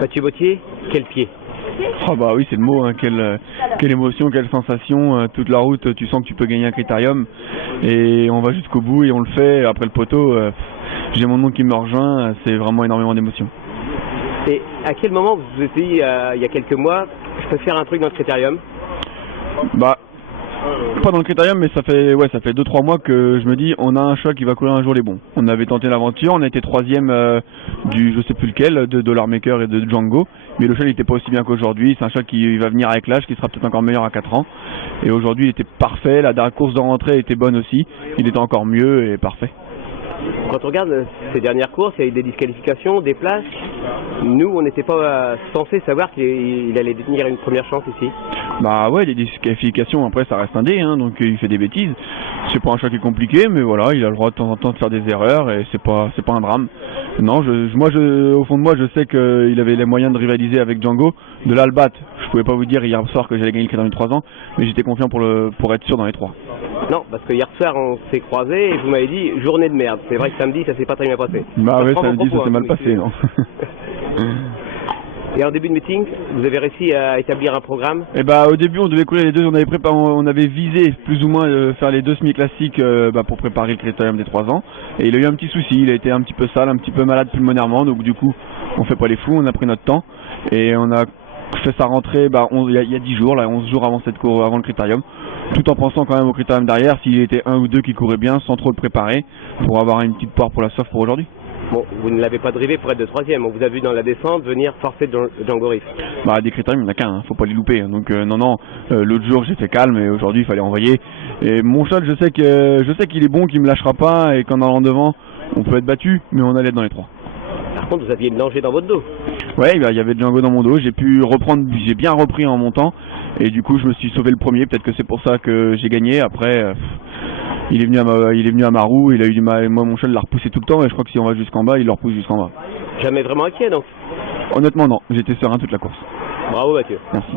Mathieu Bottier, quel pied? Oh bah oui, c'est le mot, hein. Quelle émotion, quelle sensation, toute la route tu sens que tu peux gagner un critérium et on va jusqu'au bout et on le fait. Après le poteau, j'ai mon nom qui me rejoint, c'est vraiment énormément d'émotions. Et à quel moment vous vous êtes dit, il y a quelques mois, je peux faire un truc dans le critérium? Bah, pas dans le critérium, mais ça fait 2-3 mois que je me dis on a un choix qui va courir un jour les bons. On avait tenté l'aventure, on a été troisième du je sais plus lequel, de Dollar Maker et de Django, mais le choix il était pas aussi bien qu'aujourd'hui. C'est un choix qui va venir avec l'âge, qui sera peut-être encore meilleur à 4 ans. Et aujourd'hui il était parfait, la dernière course de rentrée était bonne aussi, il était encore mieux et parfait. Quand on regarde ces dernières courses, il y a eu des disqualifications, des places. Nous, on n'était pas censé savoir qu'il allait détenir une première chance ici. Bah ouais, les disqualifications, après ça reste un dé, hein, donc il fait des bêtises. C'est pas un choix qui est compliqué, mais voilà, il a le droit de temps en temps de faire des erreurs et c'est pas un drame. Non, au fond de moi, je sais qu'il avait les moyens de rivaliser avec Django. De là le battre, je pouvais pas vous dire hier soir que j'allais gagner le critérium de 3 ans, mais j'étais confiant pour être sûr dans les 3. Non, parce que hier soir on s'est croisés et vous m'avez dit journée de merde. C'est vrai que samedi ça s'est pas très bien passé. Bah ouais, samedi ça s'est mal passé, non. Et en début de meeting, vous avez réussi à établir un programme? Et bah au début on devait courir les deux, on avait visé plus ou moins faire les deux semi-classiques pour préparer le critérium des 3 ans. Et il a eu un petit souci, il a été un petit peu sale, un petit peu malade pulmonairement, donc du coup on fait pas les fous, on a pris notre temps et on a fait sa rentrée il y a 10 jours, là, 11 jours avant cette course, avant le critérium, tout en pensant quand même au critérium derrière, s'il était un ou deux qui couraient bien sans trop le préparer pour avoir une petite poire pour la soif pour aujourd'hui. Bon, vous ne l'avez pas drivé pour être de troisième, on vous a vu dans la descente venir forcer Django Riff. Bah des critériums il n'y en a qu'un, hein, faut pas les louper, donc non, l'autre jour j'étais calme et aujourd'hui il fallait envoyer. Et mon cheval je sais qu'il est bon, qu'il me lâchera pas et qu'en allant devant on peut être battu, mais on allait être dans les 3. Par contre vous aviez le danger dans votre dos. Ouais, il y avait Django dans mon dos, j'ai bien repris en montant et du coup je me suis sauvé le premier, peut-être que c'est pour ça que j'ai gagné. Après il est venu à ma roue, il a eu du mal, moi mon cheval l'a repoussé tout le temps et je crois que si on va jusqu'en bas, il le repousse jusqu'en bas. Jamais vraiment inquiet donc? Honnêtement non, j'étais serein toute la course. Bravo Mathieu. Merci.